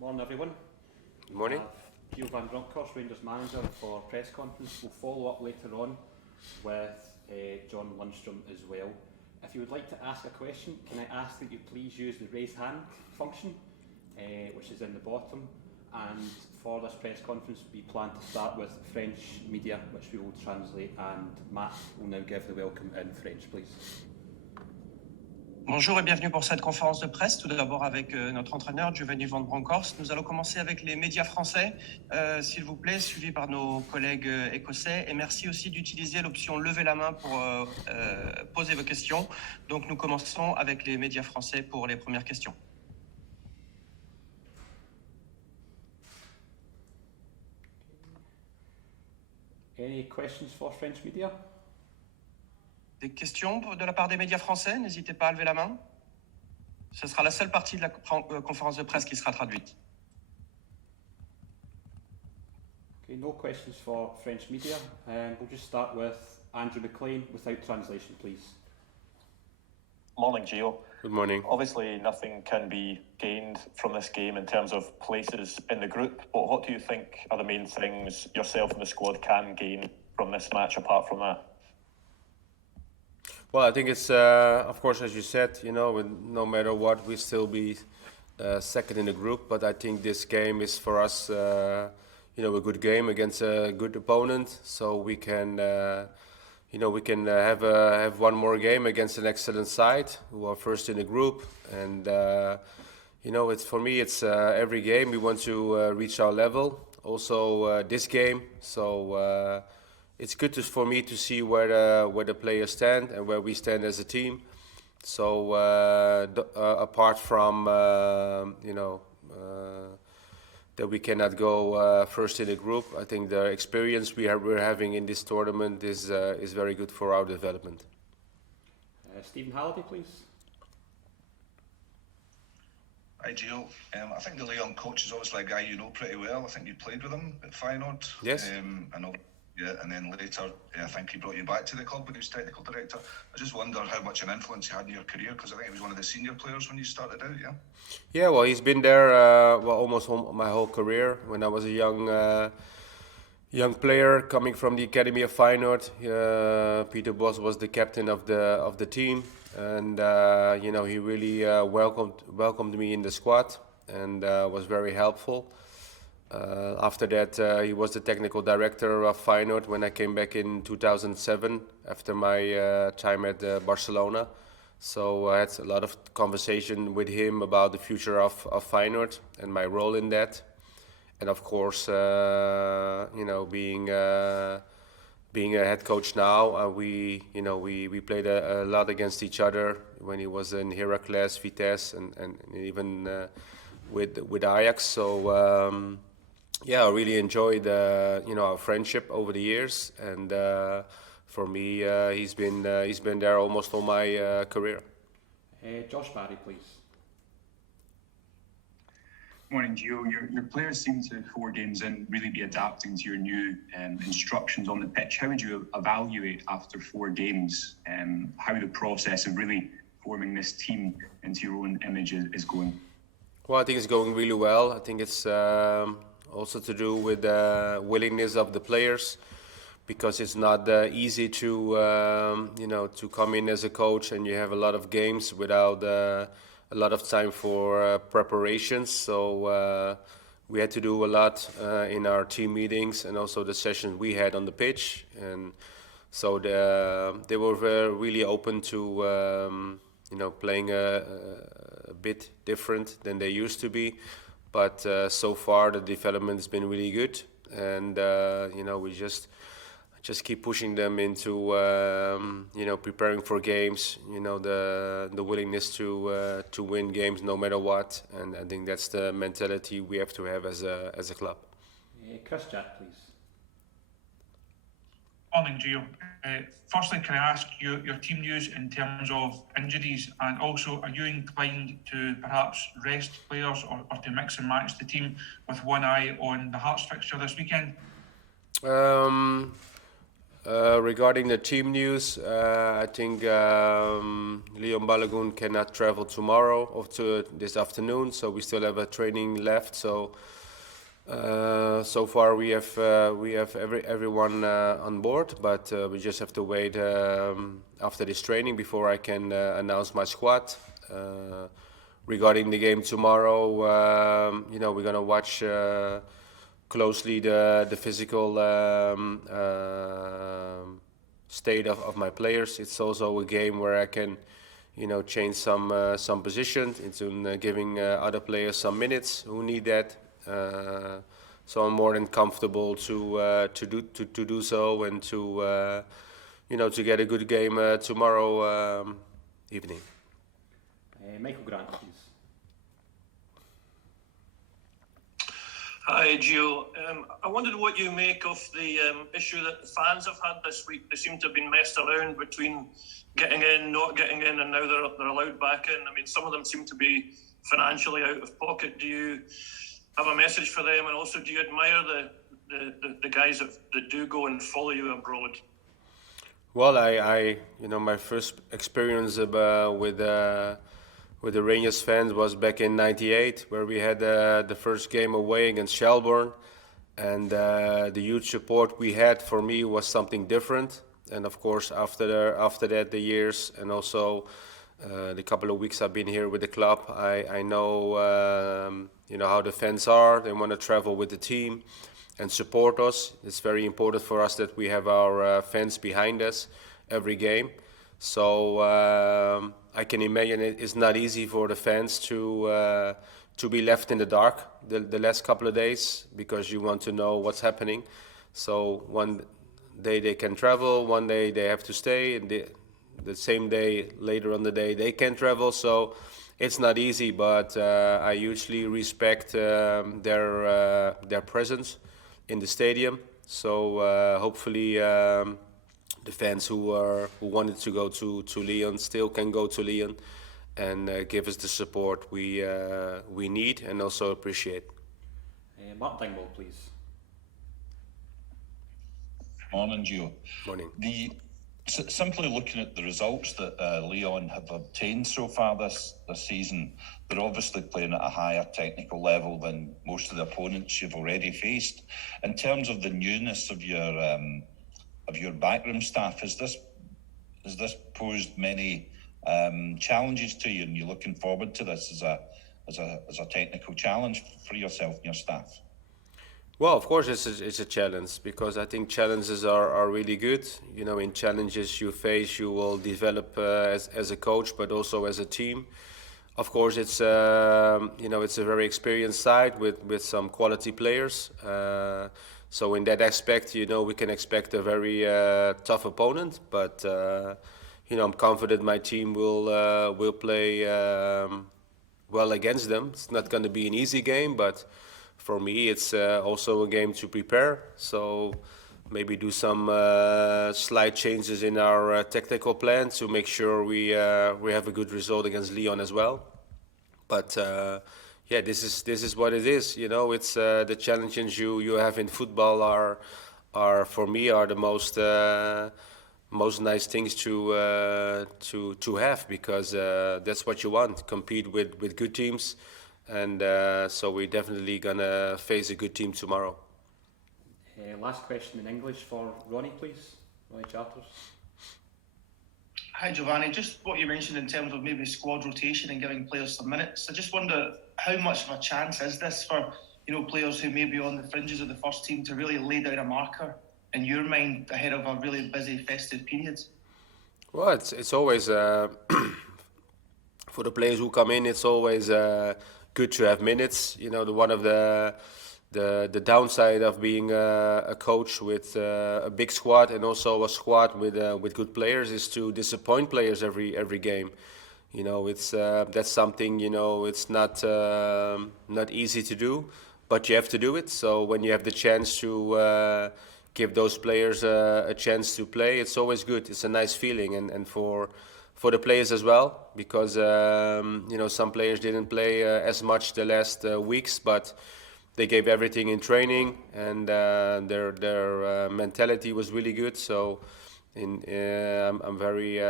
Morning everyone. Good morning. Giovanni van Bronckhorst, Rangers manager, for press conference. We'll follow up later on with John Lundstram as well. If you would like to ask a question, can I ask that you please use the raise hand function, which is in the bottom. And for this press conference, we plan to start with French media, which we will translate, and Matt will now give the welcome in French, please. Bonjour et bienvenue pour cette conférence de presse. Tout d'abord avec notre entraîneur Giovanni van Bronckhorst. Nous allons commencer avec les médias français, s'il vous plaît, suivis par nos collègues écossais. Et merci aussi d'utiliser l'option lever la main pour poser vos questions. Donc nous commençons avec les médias français pour les premières questions. Any questions for French media? Des questions de la part des médias français? N'hésitez pas à lever la main. Ce sera la seule partie de la conférence de presse qui sera traduite. Okay, no questions for French media. We'll just start with Andrew McLean without translation, please. Morning, Gio. Good morning. Obviously, nothing can be gained from this game in terms of places in the group, but what do you think are the main things yourself and the squad can gain from this match apart from that? Well, I think it's, of course, as you said, no matter what, we still be second in the group. But I think this game is for us, a good game against a good opponent. So we can, have one more game against an excellent side who are first in the group. And it's for me, it's every game we want to reach our level. Also this game. So. It's good for me to see where the players stand and where we stand as a team. So apart from that we cannot go first in the group, I think the experience we're having in this tournament is very good for our development. Stephen Halliday, please. Hi, Gio. I think the Lyon coach is obviously a guy you know pretty well. I think you played with him at Feyenoord. Yes. I know. Yeah, and then later, I think he brought you back to the club when he was technical director. I just wonder how much an influence he had in your career, because I think he was one of the senior players when you started out, yeah? Yeah, well, he's been there almost my whole career. When I was a young player coming from the academy of Feyenoord, Peter Bos was the captain of the team, and he really welcomed me in the squad and was very helpful. After that, he was the technical director of Feyenoord when I came back in 2007 after my time at Barcelona. So I had a lot of conversation with him about the future of Feyenoord and my role in that. And of course, being a head coach now, we played a lot against each other when he was in Heracles, Vitesse, and even with Ajax. So. I really enjoyed our friendship over the years, and for me, he's been there almost all my career. Josh Barry, please. Morning, Gio. Your players seem to 4 games in really be adapting to your new instructions on the pitch. How would you evaluate after 4 games how the process of really forming this team into your own image is going? Well, I think it's going really well. I think it's also to do with the willingness of the players, because it's not easy to come in as a coach and you have a lot of games without a lot of time for preparations. So we had to do a lot in our team meetings and also the sessions we had on the pitch, and so they were really open to playing a bit different than they used to be. But so far the development has been really good, and we just keep pushing them into preparing for games. The willingness to win games no matter what, and I think that's the mentality we have to have as a club. Chris Jack, please. Morning, Gio. Firstly, can I ask you your team news in terms of injuries, and also are you inclined to perhaps rest players or to mix and match the team with one eye on the Hearts fixture this weekend? Regarding the team news, I think Lyon Balogun cannot travel tomorrow or to this afternoon, so we still have a training left. So so far we have everyone on board, but we just have to wait after this training before I can announce my squad. Regarding the game tomorrow, we're gonna watch closely the physical state of my players. It's also a game where I can, change some positions into giving other players some minutes who need that. So I'm more than comfortable to do so and to get a good game tomorrow evening. Michael Grant, please. Hi, Gio. I wondered what you make of the issue that the fans have had this week. They seem to have been messed around between getting in, not getting in, and now they're allowed back in. I mean, some of them seem to be financially out of pocket. Do you have a message for them? And also, do you admire the guys that do go and follow you abroad? Well, I my first experience with the Rangers fans was back in '98, where we had the first game away against Shelbourne, and the huge support we had for me was something different. And of course, after that, the years and also the couple of weeks I've been here with the club, I know how the fans are. They want to travel with the team and support us. It's very important for us that we have our fans behind us every game. So I can imagine it's not easy for the fans to be left in the dark the last couple of days, because you want to know what's happening. So one day they can travel, one day they have to stay, and the same day later on the day they can travel. So it's not easy, but I hugely respect their presence in the stadium. So hopefully the fans who wanted to go to Lyon still can go to Lyon and give us the support we need and also appreciate. Mark Dingwall, please. Morning, Gio. Morning. Simply looking at the results that Lyon have obtained so far this season, they're obviously playing at a higher technical level than most of the opponents you've already faced. In terms of the newness of your backroom staff, has this posed many challenges to you, and you're looking forward to this as a technical challenge for yourself and your staff? Well, of course, it's a challenge, because I think challenges are really good. In challenges you face, you will develop as a coach, but also as a team. Of course, it's it's a very experienced side with some quality players. So in that aspect, we can expect a very tough opponent. But I'm confident my team will play well against them. It's not going to be an easy game, but for me, it's also a game to prepare. So maybe do some slight changes in our tactical plan to make sure we have a good result against Lyon as well. But this is what it is. It's the challenges you have in football are for me are the most nice things to have, because that's what you want, compete with good teams. And so we're definitely going to face a good team tomorrow. Last question in English for Ronnie, please. Ronnie Charters. Hi, Giovanni. Just what you mentioned in terms of maybe squad rotation and giving players some minutes. I just wonder, how much of a chance is this for players who may be on the fringes of the first team to really lay down a marker in your mind ahead of a really busy festive period? Well, it's always for the players who come in. It's always good to have minutes. One of the downside of being a coach with a big squad and also a squad with good players is to disappoint players every game. It's that's something it's not easy to do, but you have to do it. So when you have the chance to give those players a chance to play, it's always good. It's a nice feeling, and for the players as well, because some players didn't play as much the last weeks, but they gave everything in training, and their mentality was really good. So I'm very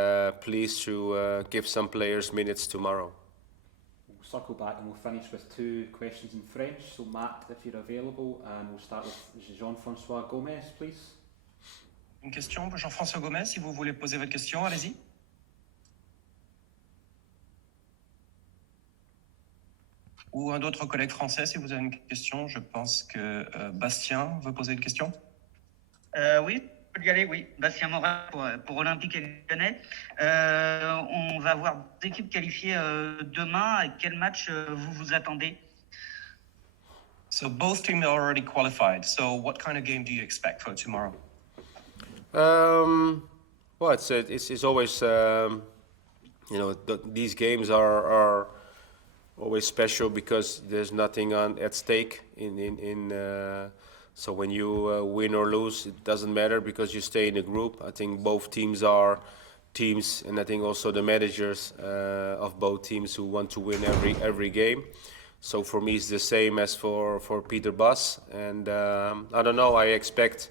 pleased to give some players minutes tomorrow. We'll circle back and we'll finish with 2 questions in French. So Matt, if you're available, and we'll start with Jean-François Gomez, please. Une question pour Jean-François Gomez, si vous voulez poser votre question, allez-y. Ou un autre collègue français, si vous avez une question. Je pense que Bastien veut poser une question. Oui, je peux y aller, oui. Bastien Morin pour Olympique et Lyonnais. On va avoir 2 équipes qualifiées demain. À quel match vous vous attendez? So both teams are already qualified. So what kind of game do you expect for tomorrow? Well, it's always these games are always special because there's nothing at stake so when you win or lose, it doesn't matter because you stay in a group. I think both teams are teams, and I think also the managers of both teams who want to win every game. So for me, it's the same as for Peter Bos, and I don't know. I expect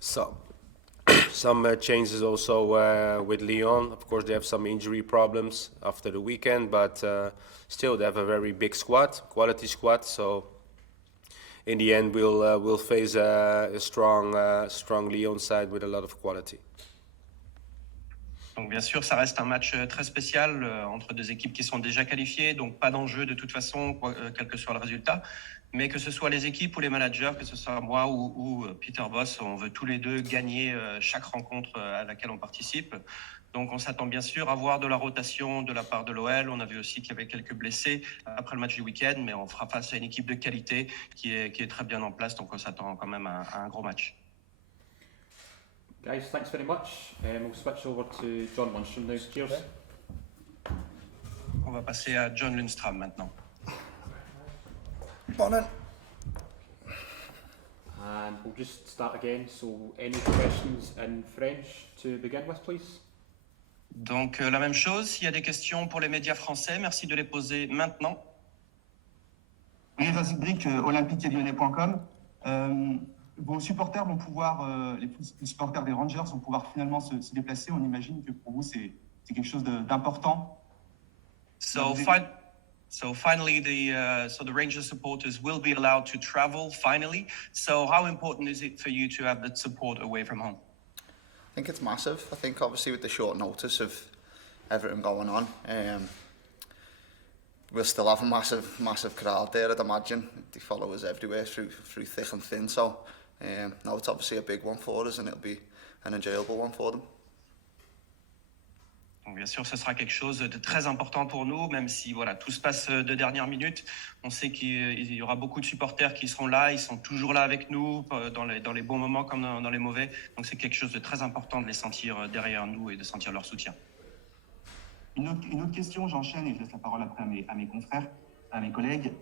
some changes also with Lyon. Of course, they have some injury problems after the weekend, but still they have a very big squad, quality squad. So in the end, we'll face a strong Lyon side with a lot of quality. Donc bien sûr, ça reste un match très spécial entre 2 équipes qui sont déjà qualifiées, donc pas d'enjeu de toute façon, quel que soit le résultat. Mais que ce soit les équipes ou les managers, que ce soit moi ou Peter Bos, on veut tous les 2 gagner chaque rencontre à laquelle on participe. Donc on s'attend bien sûr à voir de la rotation de la part de l'OL. On a vu aussi qu'il y avait quelques blessés après le match du week-end, mais on fera face à une équipe de qualité qui est très bien en place, donc on s'attend quand même à un gros match. Guys, thanks very much. We'll switch over to John Lundstram now. Cheers. On va passer à John Lundstram maintenant. Morning. And we'll just start again. So, any questions in French to begin with, please? Donc la même chose, s'il y a des questions pour les médias français, merci de les poser maintenant. Oui, Vincent Brick, olympique et lyonnais.com. Vos supporters vont pouvoir, les supporters des Rangers vont pouvoir finalement se déplacer. On imagine que pour vous, c'est quelque chose d'important. So finally, the Rangers supporters will be allowed to travel finally. So how important is it for you to have that support away from home? I think it's massive. I think obviously with the short notice of everything going on, we'll still have a massive crowd there, I'd imagine. They follow us everywhere through thick and thin. So no, it's obviously a big one for us, and it'll be an enjoyable one for them. Donc bien sûr, ce sera quelque chose de très important pour nous, même si voilà, tout se passe de dernière minute. On sait qu'il y aura beaucoup de supporters qui seront là, ils sont toujours là avec nous, dans les bons moments comme dans les mauvais. Donc c'est quelque chose de très important de les sentir derrière nous et de sentir leur soutien. Une autre question, j'enchaîne et je laisse la parole après à mes confrères, à mes collègues.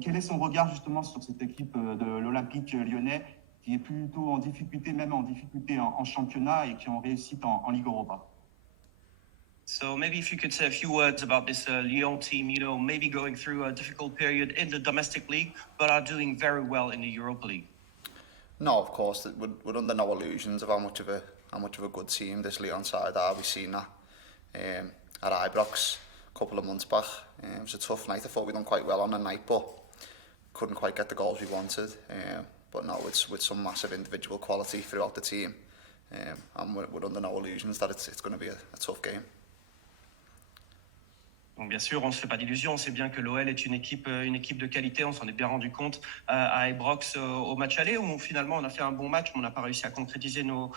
Quel est son regard justement sur cette équipe de l'Olympique lyonnais qui est plutôt en difficulté, même en difficulté en championnat et qui est en réussite en Ligue Europa? So maybe if you could say a few words about this Lyon team, maybe going through a difficult period in the domestic league, but are doing very well in the Europa League. No, of course, we're under no illusions of how much of a good team this Lyon side are. We've seen that at Ibrox a couple of months back. It was a tough night. I thought we done quite well on the night, but couldn't quite get the goals we wanted. But no, it's with some massive individual quality throughout the team, and we're under no illusions that it's going to be a tough game. Donc bien sûr, on ne se fait pas d'illusions, on sait bien que l'OL est une équipe de qualité, on s'en est bien rendu compte à Ibrox au match aller, où finalement on a fait un bon match, mais on n'a pas réussi à concrétiser nos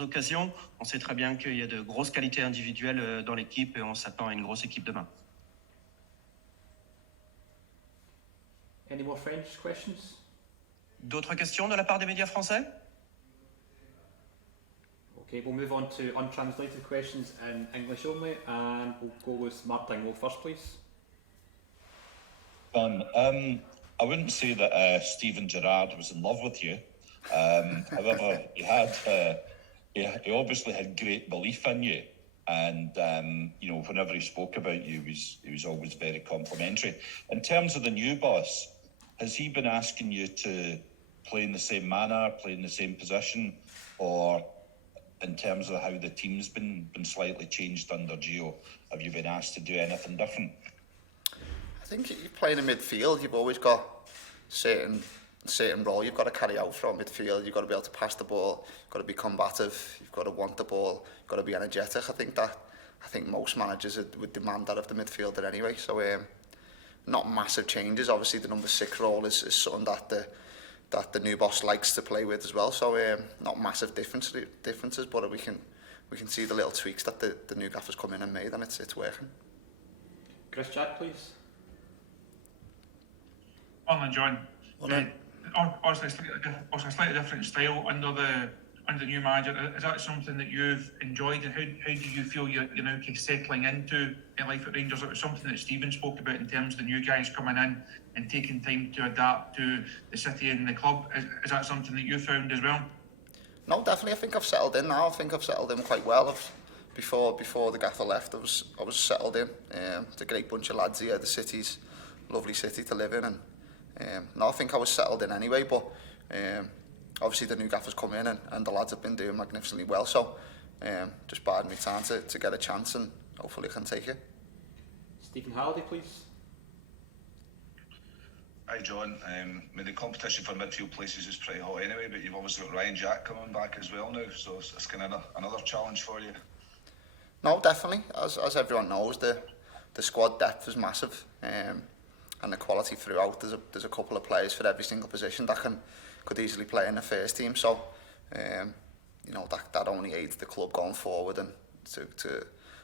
occasions. On sait très bien qu'il y a de grosses qualités individuelles dans l'équipe et on s'attend à une grosse équipe demain. Any more French questions? D'autres questions de la part des médias français? Okay, we'll move on to untranslated questions in English only, and we'll go with Mark Dingwall first, please. John, I wouldn't say that Steven Gerrard was in love with you. However, he obviously had great belief in you, and whenever he spoke about you, he was always very complimentary. In terms of the new boss, has he been asking you to play in the same manner, play in the same position, or in terms of how the team's been slightly changed under Gio, have you been asked to do anything different? I think you play in the midfield, you've always got certain role you've got to carry out from midfield. You've got to be able to pass the ball, you've got to be combative, you've got to want the ball, you've got to be energetic. I think most managers would demand that of the midfielder anyway. So not massive changes. Obviously the number 6 role is something that the new boss likes to play with as well. So not massive differences, but we can see the little tweaks that the new gaffer's come in and made, and it's working. Chris Jack, please. Morning, John. Morning. Obviously a slightly different style under the new manager. Is that something that you've enjoyed, and how do you feel you're now settling into life at Rangers? It was something that Stephen spoke about in terms of the new guys coming in and taking time to adapt to the city and the club. Is that something that you found as well? No, definitely. I think I've settled in now. I think I've settled in quite well. Before the gaffer left, I was settled in. It's a great bunch of lads here. The city's a lovely city to live in, and no, I think I was settled in anyway. But obviously the new gaffer's come in, and the lads have been doing magnificently well. So just biding me time to get a chance, and hopefully I can take it. Stephen Halliday, please. Hi John, the competition for midfield places is pretty hot anyway, but you've obviously got Ryan Jack coming back as well now, so it's kind of another challenge for you. No, definitely. As everyone knows, the squad depth is massive, and the quality throughout. There's a couple of players for every single position that could easily play in the first team. So, that only aids the club going forward, and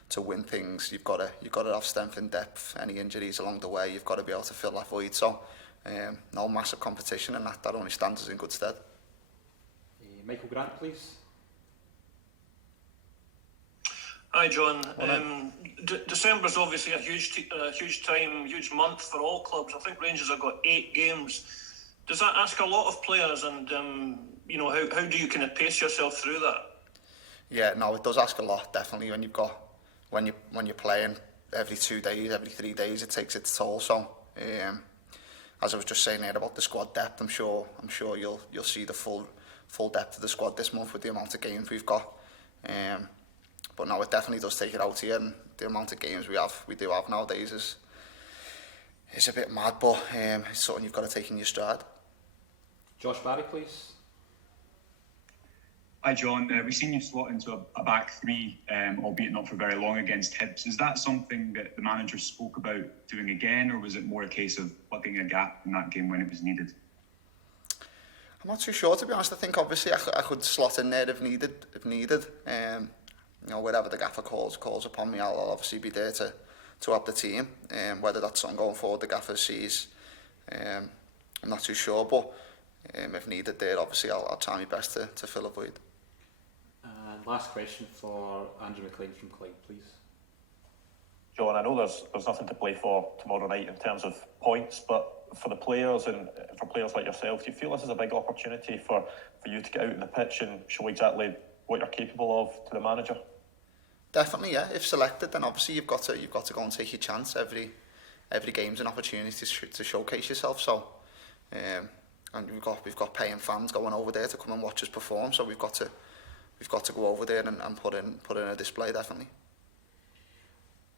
to win things, you've got to have strength and depth. Any injuries along the way, you've got to be able to fill that void. So, no massive competition, and that only stands us in good stead. Michael Grant, please. Hi John. December is obviously a huge time, huge month for all clubs. I think Rangers have got 8 games. Does that ask a lot of players, and how do you kind of pace yourself through that? Yeah, no, it does ask a lot, definitely. When you're playing every 2 days, every 3 days, it takes its toll. So, as I was just saying there about the squad depth, I'm sure you'll see the full depth of the squad this month with the amount of games we've got. But no, it definitely does take it out here, and the amount of games we do have nowadays is a bit mad, but it's something you've got to take in your stride. Josh Barry, please. Hi John, we've seen you slot into a back 3, albeit not for very long, against Hibs. Is that something that the manager spoke about doing again, or was it more a case of plugging a gap in that game when it was needed? I'm not too sure, to be honest. I think obviously I could slot in there if needed. Wherever the gaffer calls upon me, I'll obviously be there to help the team. Whether that's something going forward the gaffer sees, I'm not too sure, but if needed there, obviously I'll try my best to fill a void. And last question for Andrew McLean from Clyde, please. John, I know there's nothing to play for tomorrow night in terms of points, but for the players and for players like yourself, do you feel this is a big opportunity for you to get out on the pitch and show exactly what you're capable of to the manager? Definitely, yeah. If selected, then obviously you've got to go and take your chance. Every game's an opportunity to showcase yourself. So, and we've got paying fans going over there to come and watch us perform. So we've got to go over there and put in a display, definitely.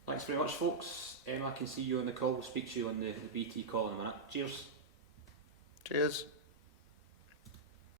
Thanks very much, folks. I can see you on the call. We'll speak to you on the BT call in a minute. Cheers. Cheers.